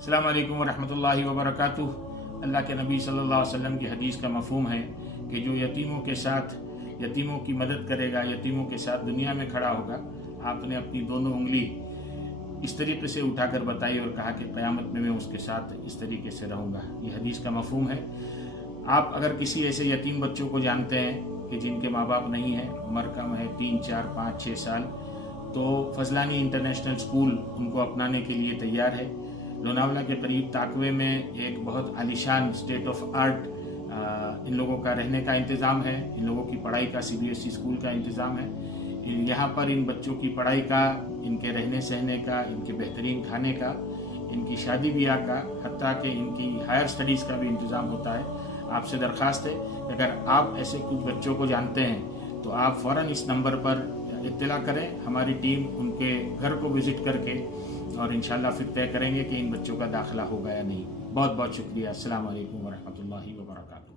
अस्सलाम वालेकुम वरहमतुल्लाहि वबरकातुह। अल्लाह के नबी सल्लल्लाहु अलैहि वसल्लम की हदीस का मफहूम है कि जो यतीमों की मदद करेगा, यतीमों के साथ दुनिया में खड़ा होगा। आपने अपनी दोनों उंगली इस तरीके से उठाकर बताई और कहा कि क़यामत में मैं उसके साथ इस तरीके से रहूँगा। ये हदीस का मफहूम है। आप अगर किसी ऐसे यतीम बच्चों को जानते हैं कि जिनके माँ बाप नहीं हैं, उम्र कम है 3, 4, 5, 6 साल, तो फजलानी इंटरनेशनल स्कूल उनको अपनाने के लिए तैयार है। लोनावला के करीब ताकवे में एक बहुत आलीशान स्टेट ऑफ आर्ट इन लोगों का रहने का इंतज़ाम है। इन लोगों की पढ़ाई का CBSE स्कूल का इंतज़ाम है। यहाँ पर इन बच्चों की पढ़ाई का, इनके रहने सहने का, इनके बेहतरीन खाने का, इनकी शादी ब्याह का, हत्ता कि इनकी हायर स्टडीज़ का भी इंतज़ाम होता है। आपसे दरख्वास्त है कि अगर आप ऐसे कुछ बच्चों को जानते हैं तो आप फ़ौरन इस नंबर पर इत्तला करें। हमारी टीम उनके घर को विज़िट करके और इंशाल्लाह फिर तय करेंगे कि इन बच्चों का दाखिला होगा या नहीं। बहुत बहुत शुक्रिया। अस्सलाम वालेकुम वरहमतुल्लाहि वबरकातुहू।